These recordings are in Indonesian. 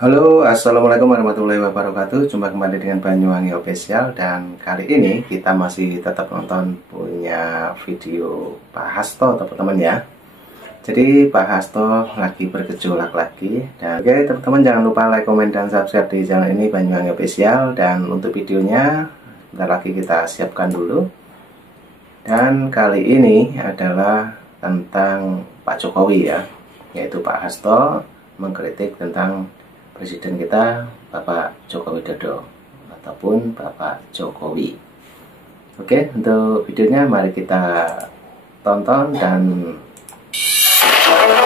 Halo, assalamualaikum warahmatullahi wabarakatuh. Jumpa kembali dengan Banyuwangi Official, dan kali ini kita masih tetap nonton punya video Pak Hasto, teman-teman ya. Jadi Pak Hasto lagi bergejolak lagi. Dan oke teman-teman, jangan lupa like, komen, dan subscribe di channel ini Banyuwangi Official. Dan untuk videonya bentar lagi kita siapkan dulu. Dan kali ini adalah tentang Pak Jokowi ya, yaitu Pak Hasto mengkritik tentang Presiden kita Bapak Joko Widodo ataupun Bapak Jokowi. Oke, untuk videonya mari kita tonton. Dan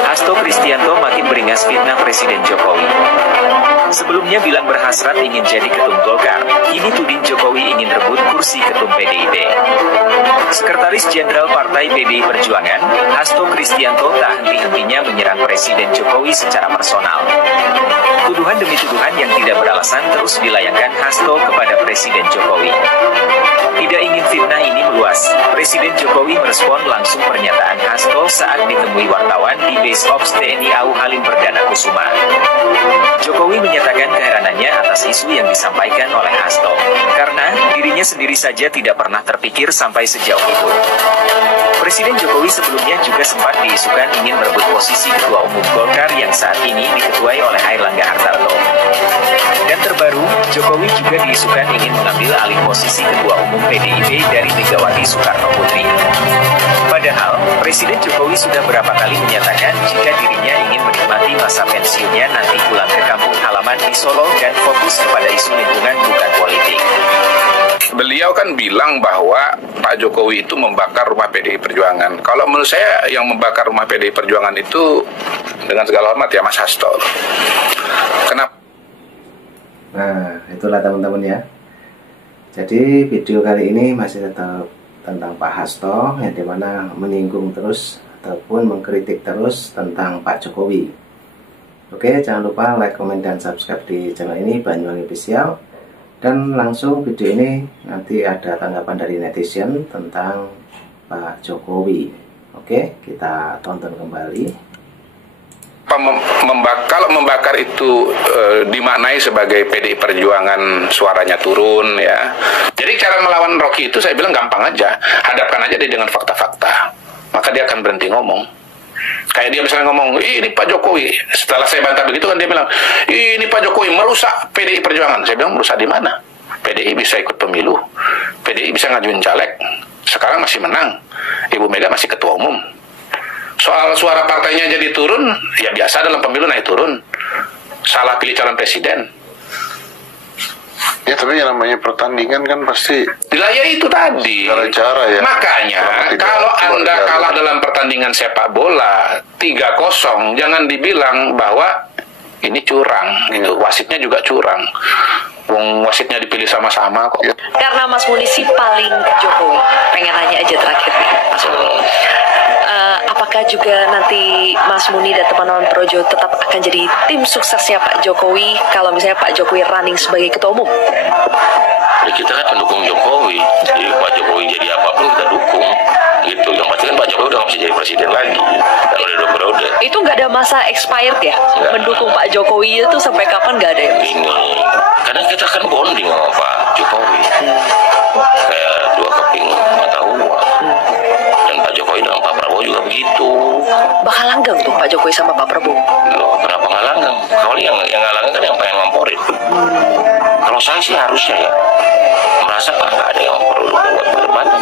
Hasto Kristianto makin beringas fitnah Presiden Jokowi. Sebelumnya bilang berhasrat ingin jadi ketum Golkar, kini tuding Jokowi ingin rebut kursi ketum PDIP. Sekretaris Jenderal Partai PDI Perjuangan, Hasto Kristianto tak henti-hentinya menyerang Presiden Jokowi secara personal. Tuduhan demi tuduhan yang tidak beralasan terus dilayangkan Hasto kepada Presiden Jokowi. Tidak ingin fitnah ini meluas, Presiden Jokowi merespon langsung pernyataan Hasto saat ditemui wartawan di Base Ops TNI AU Halim Perdana Kusuma. Jokowi menyatakan keheranannya atas isu yang disampaikan oleh Hasto, karena dirinya sendiri saja tidak pernah terpikir sampai sejauh itu. Presiden Jokowi sebelumnya juga sempat diisukan ingin merebut posisi Ketua Umum Golkar yang saat ini diketuai oleh Airlangga Hartarto. Dan terbaru, Jokowi juga diisukan ingin mengambil alih posisi Ketua Umum PDIP dari Megawati Soekarno Putri. Padahal, Presiden Jokowi sudah berapa kali menyatakan jika dirinya ingin menikmati masa pensiunnya nanti pulang ke kampung halaman di Solo dan fokus kepada isu lingkungan bukan politik. Beliau kan bilang bahwa Pak Jokowi itu membakar rumah PDI Perjuangan. Kalau menurut saya yang membakar rumah PDI Perjuangan itu, dengan segala hormat ya, Mas Hasto. Kenapa? nah, itulah teman-teman ya. Jadi video kali ini masih tetap tentang Pak Hasto, yang dimana menyinggung terus ataupun mengkritik terus tentang Pak Jokowi. Oke, jangan lupa like, komen, dan subscribe di channel ini Banyuwangi Official. Dan langsung video ini nanti ada tanggapan dari netizen tentang Pak Jokowi. Oke, kita tonton kembali. Kalau membakar itu dimaknai sebagai PDI Perjuangan suaranya turun ya. Jadi cara melawan Rocky itu saya bilang gampang aja. Hadapkan aja dia dengan fakta-fakta. Maka dia akan berhenti ngomong. Kayak dia misalnya ngomong, ini Pak Jokowi. Setelah saya bantah begitu kan dia bilang, ini Pak Jokowi merusak PDI Perjuangan. Saya bilang, merusak di mana? PDI bisa ikut pemilu. PDI bisa ngajuin caleg. Sekarang masih menang. Ibu Mega masih ketua umum. Soal suara partainya jadi turun, ya biasa dalam pemilu naik turun. Salah pilih calon presiden. Ya tapi yang namanya pertandingan kan pasti Ya itu tadi. cara ya. Makanya kalau Anda kalah dalam pertandingan sepak bola 3-0, jangan dibilang bahwa ini curang gitu. Wasitnya juga curang. Wong wasitnya dipilih sama-sama kok. Karena Mas Muni sih paling Jokowi. Pengen nanya aja terakhir nih, Mas Muni. Apakah juga nanti Mas Muni dan teman-teman Projo tetap akan jadi tim suksesnya Pak Jokowi kalau misalnya Pak Jokowi running sebagai ketua umum? Ya, kita kan pendukung Jokowi, jadi Pak Jokowi jadi apapun kita dukung gitu. Yang pasti kan Pak Jokowi udah nggak bisa jadi presiden lagi, kan udah 2 periode. Itu nggak ada masa expired ya? Nggak. Mendukung Pak Jokowi itu sampai kapan nggak ada ya? Ini karena kita kan bonding sama Pak Jokowi, kayak 2 keping mata uang. Dan Pak Jokowi dengan Pak Prabowo juga begitu. Bakal langgeng tuh Pak Jokowi sama Pak Prabowo? Loh, kenapa nggak langgeng? Kalau yang nggak langgeng kan yang pengen ngomporin. Kalau saya sih harusnya ya merasa nggak ada yang perlu buat perdebatan.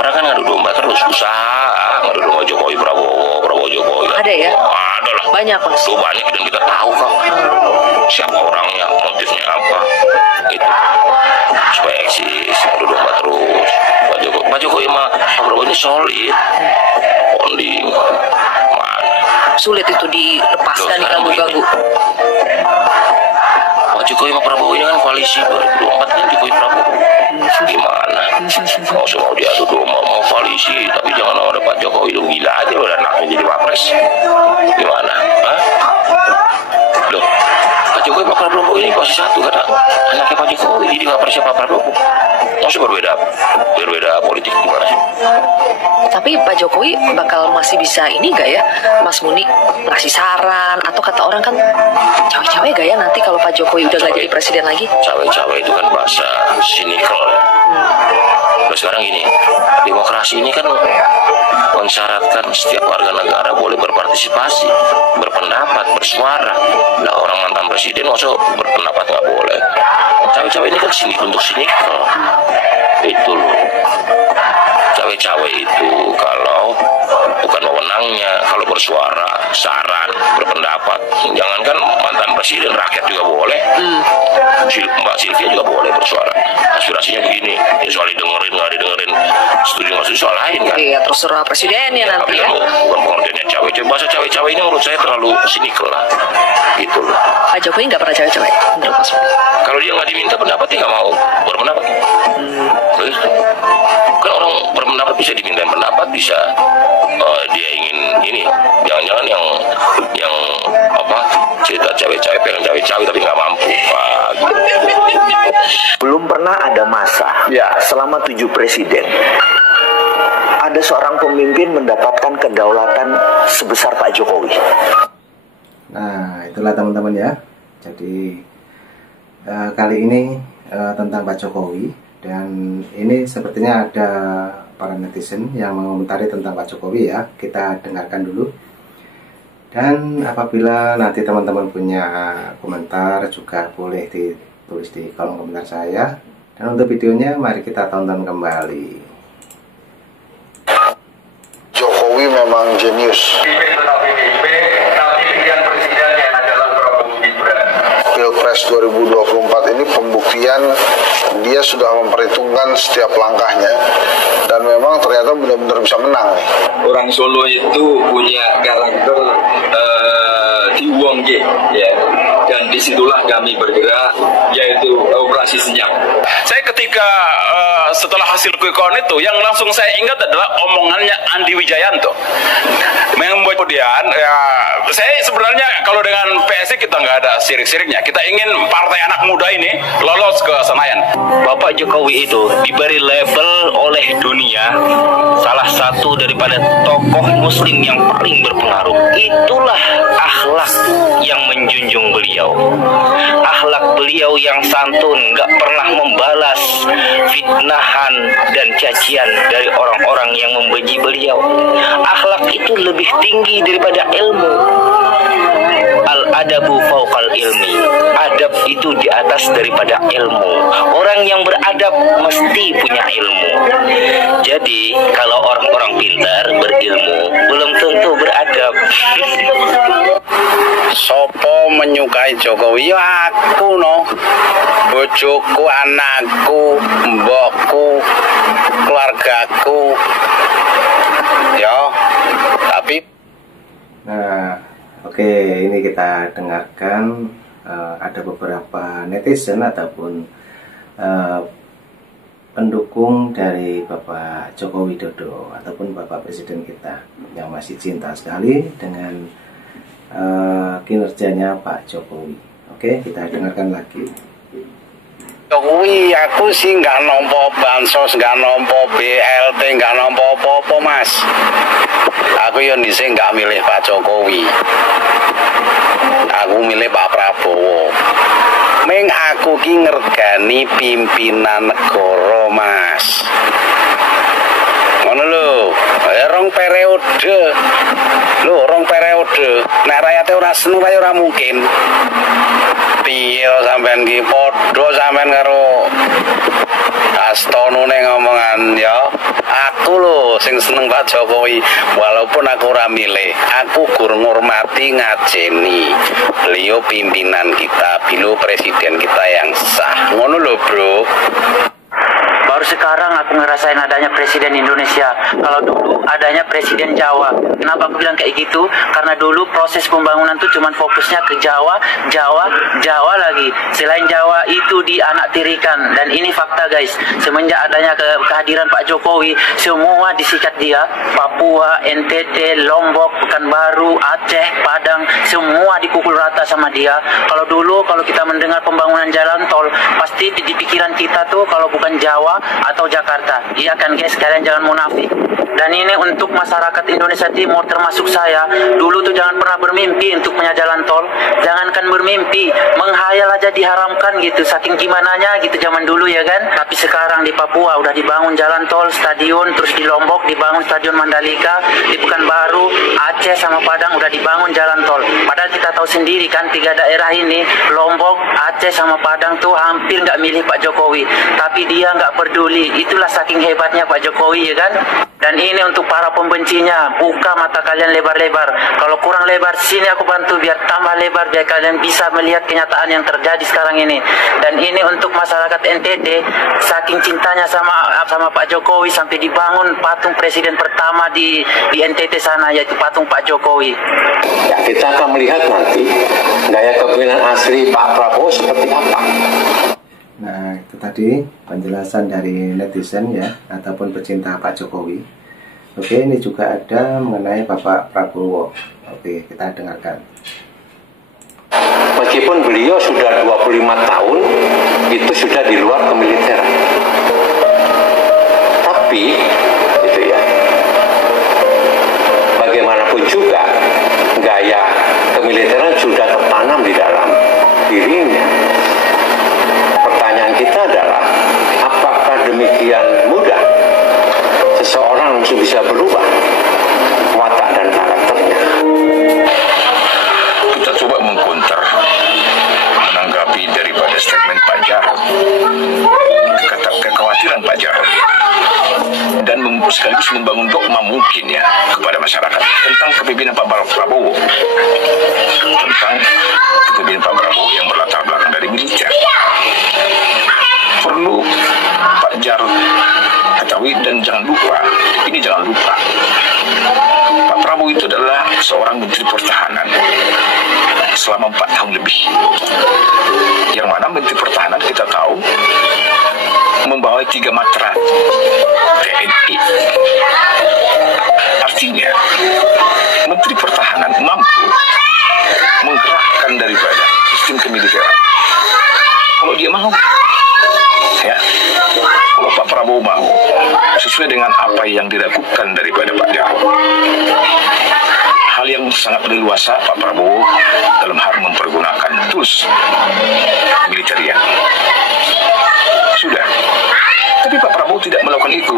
Orang kan ngadu domba terus, usaha ngadu domba Jokowi Prabowo, Prabowo Jokowi. Ada ya? Ada lah. Banyak Mas. Tuh banyak dan kita tahu kok siapa orangnya, motifnya apa gitu. Supaya eksis, ngadu domba terus. Pak Jokowi sama Pak Prabowo ini solid, bonding. Mana? Sulit itu dilepaskan, diganggu-ganggu. Pak Jokowi sama Prabowo ini kan koalisi 2024 kan Jokowi Prabowo. Gimana? Mau semua diadu domba, mau koalisi, tapi jangan ada Pak Jokowi, lu gila aja loh, dan anaknya jadi wapres. Gimana? Hah? Loh, Pak Jokowi sama Prabowo ini posisi 1 satu kata anaknya Pak Jokowi jadi wapres Pak Prabowo. Maksudnya berbeda politik gimana sih? Tapi Pak Jokowi bakal masih bisa ini gak ya, Mas Muni, ngasih saran atau kata orang kan cawe-cawe gak ya nanti kalau Pak Jokowi udah gak jadi presiden lagi? Cawe-cawe itu kan bahasa sinikal ya. Terus sekarang gini, demokrasi ini kan mensyaratkan setiap warga negara boleh berpartisipasi, berpendapat, bersuara. Nah orang mantan presiden maksud berpendapat nggak boleh. Cawe-cawe ini kan bentuk sinikal. Itu loh. Cawe-cawe itu kalau bukan wewenangnya, kalau bersuara, saran, berpendapat. Jangankan mantan presiden, rakyat juga boleh. Mbak Sylvia juga boleh bersuara. Aspirasinya begini, ya soal didengerin, nggak didengerin, setuju nggak setuju soal lain kan. Iya, terus suruh presidennya nanti ya. Bukan pengertiannya cawe-cawe. Bahasa cawe-cawe ini menurut saya terlalu sinikal lah. Gitu loh. Pak Jokowi nggak pernah cawe-cawe menurut Mas Muni? Kalau dia nggak diminta pendapat, dia nggak mau berpendapat. Terus kan orang berpendapat bisa diminta pendapat, bisa dia ingin ini, jangan-jangan yang apa cerita cawe-cawe, pengen cawe-cawe tapi nggak mampu. Belum pernah ada masa selama 7 presiden ada seorang pemimpin mendapatkan kedaulatan sebesar Pak Jokowi. Nah, itulah teman-teman ya. Jadi kali ini tentang Pak Jokowi, dan ini sepertinya ada para netizen yang mengomentari tentang Pak Jokowi ya. Kita dengarkan dulu. Dan apabila nanti teman-teman punya komentar juga boleh ditulis di kolom komentar saya. Dan untuk videonya mari kita tonton kembali. Jokowi memang jenius. Pilpres 2024 ini pembuktian dia sudah memperhitungkan setiap langkahnya dan memang ternyata benar-benar bisa menang nih. Orang Solo itu punya karakter diuangke ya, dan disitulah kami bergerak, yaitu operasi senyap. Saya ketika setelah hasil quick count itu, yang langsung saya ingat adalah omongannya Andi Wijayanto. Membuat kemudian, ya, saya sebenarnya kalau dengan PSI kita nggak ada sirik-siriknya. Kita ingin partai anak muda ini lolos ke Senayan. Bapak Jokowi itu diberi label oleh dunia salah satu daripada tokoh muslim yang paling berpengaruh. Itulah akhlak yang menjunjung beliau. Akhlak beliau yang santun, gak pernah membalas fitnahan dan cacian dari orang-orang yang membenci beliau. Akhlak itu lebih tinggi daripada ilmu. Al-adabu fauqal ilmi. Adab itu di atas daripada ilmu. Orang yang beradab mesti punya ilmu. Jadi kalau orang-orang pintar berilmu belum tentu beradab. Sopo menyukai Jokowi? Ya aku no, bojoku, anakku, mbokku, keluargaku. Ya, tapi Nah, oke, ini kita dengarkan ada beberapa netizen ataupun pendukung dari Bapak Joko Widodo ataupun Bapak Presiden kita yang masih cinta sekali dengan kinerjanya Pak Jokowi. Oke, kita dengarkan lagi. Jokowi aku sih nggak nompo bansos, nggak nompo BLT, nggak nompo apa-apa mas. Aku yang disini nggak milih Pak Jokowi. Aku milih Pak Prabowo. Meng aku ki ngergani pimpinan negara mas. Ngono lho, rong periode. Lho, rong periode. Nek rakyate ora seneng kaya ora mungkin. Piye sampean ki padha sampean karo Astonone ngomongan ya. Aku lho sing seneng Pak Jokowi walaupun aku ora milih. Aku gur ngurmati ngajeni. Beliau pimpinan kita, beliau presiden kita yang sah. Ngono lho, Bro. Baru sekarang aku ngerasain adanya presiden Indonesia. Kalau dulu adanya presiden Jawa. Kenapa aku bilang kayak gitu? Karena dulu proses pembangunan tuh cuman fokusnya ke Jawa lagi. Selain Jawa itu dianaktirikan. Dan ini fakta guys. Semenjak adanya kehadiran Pak Jokowi, semua disikat dia. Papua, NTT, Lombok, Pekanbaru, Aceh, Padang, semua dipukul rata sama dia. Kalau dulu kalau kita mendengar pembangunan jalan tol, pasti di pikiran kita tuh kalau bukan Jawa atau Jakarta. Iya kan guys, kalian jangan munafik. Dan ini untuk masyarakat Indonesia Timur termasuk saya, dulu tuh jangan pernah bermimpi untuk punya jalan tol. Jangankan bermimpi, menghayal aja diharamkan gitu, saking gimananya gitu zaman dulu ya kan. Tapi sekarang di Papua udah dibangun jalan tol, stadion, terus di Lombok dibangun stadion Mandalika, di Pekanbaru, Aceh sama Padang udah dibangun jalan tol. Padahal kita tahu sendiri kan, 3 daerah ini, Lombok, Aceh sama Padang tuh hampir nggak milih Pak Jokowi. Tapi dia nggak peduli, itulah saking hebatnya Pak Jokowi ya kan. Dan ini untuk para pembencinya, buka mata kalian lebar-lebar. Kalau kurang lebar, sini aku bantu biar tambah lebar, biar kalian bisa melihat kenyataan yang terjadi sekarang ini. Dan ini untuk masyarakat NTT, saking cintanya sama Pak Jokowi sampai dibangun patung presiden pertama di NTT sana, yaitu patung Pak Jokowi. Ya, kita akan melihat nanti gaya kepemimpinan asli Pak Prabowo seperti apa. Nah, itu tadi penjelasan dari netizen ya, ataupun pecinta Pak Jokowi. Oke, ini juga ada mengenai Bapak Prabowo. Oke, kita dengarkan. Meskipun beliau sudah 25 tahun, itu sudah di luar kemiliteran. Tapi, gitu ya, bagaimanapun juga, gaya kemiliteran sudah tertanam di dalam dirinya. Pertanyaan kita adalah, apakah demikian mudah seseorang bisa berubah watak dan karakternya? Kita coba mengcounter, menanggapi daripada statement Pak Jarod, kekhawatiran Pak Jarod, dan sekaligus membangun dogma mungkin ya kepada masyarakat tentang kepemimpinan Pak Prabowo, tentang kepemimpinan Pak Prabowo yang berlatar belakang dari militer. Perlu Pak Jarod ketahui dan jangan lupa, Pak Prabowo itu adalah seorang Menteri Pertahanan selama 4 tahun lebih, yang mana Menteri Pertahanan kita tahu membawa 3 matra TNI. Artinya Menteri Pertahanan mampu menggerakkan daripada sistem kemiliteran kalau dia mau ya. Kalau Pak Prabowo mau sesuai dengan apa yang diragukan daripada Pak Jarod, hal yang sangat leluasa Pak Prabowo dalam hal mempergunakan tools militeria sudah. Tapi Pak Prabowo tidak melakukan itu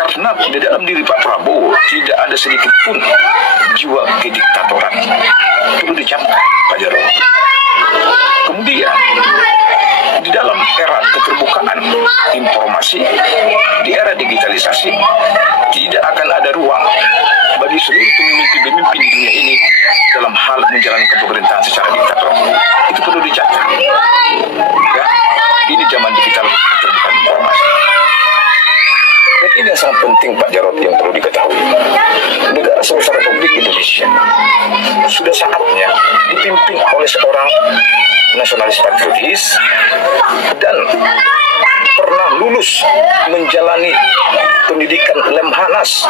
karena di dalam diri Pak Prabowo tidak ada sedikit pun jiwa kediktatoran. Perlu dicamkan Pak Jarod. Kemudian di dalam era keterbukaan informasi, di era digitalisasi, tidak akan ada ruang bagi seluruh pemimpin dunia ini dalam hal menjalankan pemerintahan secara diktator. Itu perlu dicatat. Ya, ini zaman digital keterbukaan informasi. Dan ini yang sangat penting Pak Jarod yang perlu diketahui. Negara sebesar Republik Indonesia sudah saatnya dipimpin oleh seorang nasionalis patriotis dan pernah lulus menjalani pendidikan Lemhanas,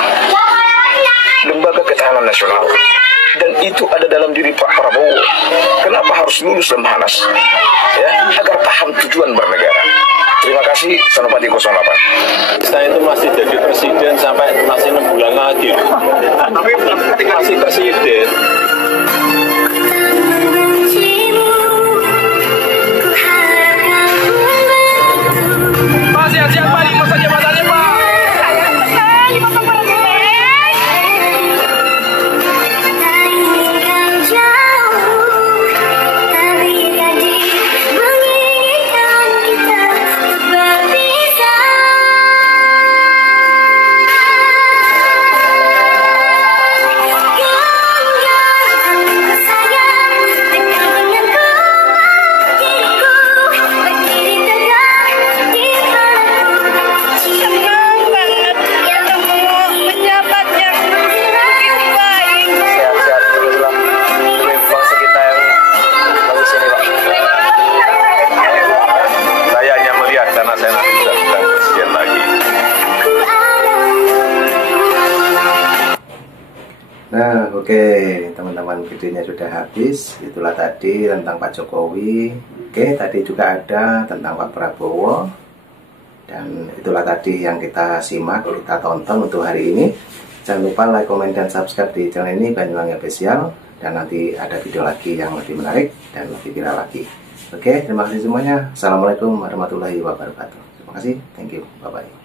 Lembaga Ketahanan Nasional, dan itu ada dalam diri Pak Prabowo. Kenapa harus lulus Lemhanas? Ya, agar paham tujuan bernegara. Terima kasih, Senopati 08. Saya itu masih jadi presiden sampai masih 6 bulan lagi. Tapi masih presiden. Pak, siap-siap Pak, di masa jabatannya Pak. Nah, oke, teman-teman, videonya sudah habis. Itulah tadi tentang Pak Jokowi. Oke, tadi juga ada tentang Pak Prabowo. Dan itulah tadi yang kita simak, kita tonton untuk hari ini. Jangan lupa like, komen, dan subscribe di channel ini, Banyuwangi Official. Dan nanti ada video lagi yang lebih menarik dan lebih viral lagi. Oke, terima kasih semuanya. Assalamualaikum warahmatullahi wabarakatuh. Terima kasih, thank you, bye-bye.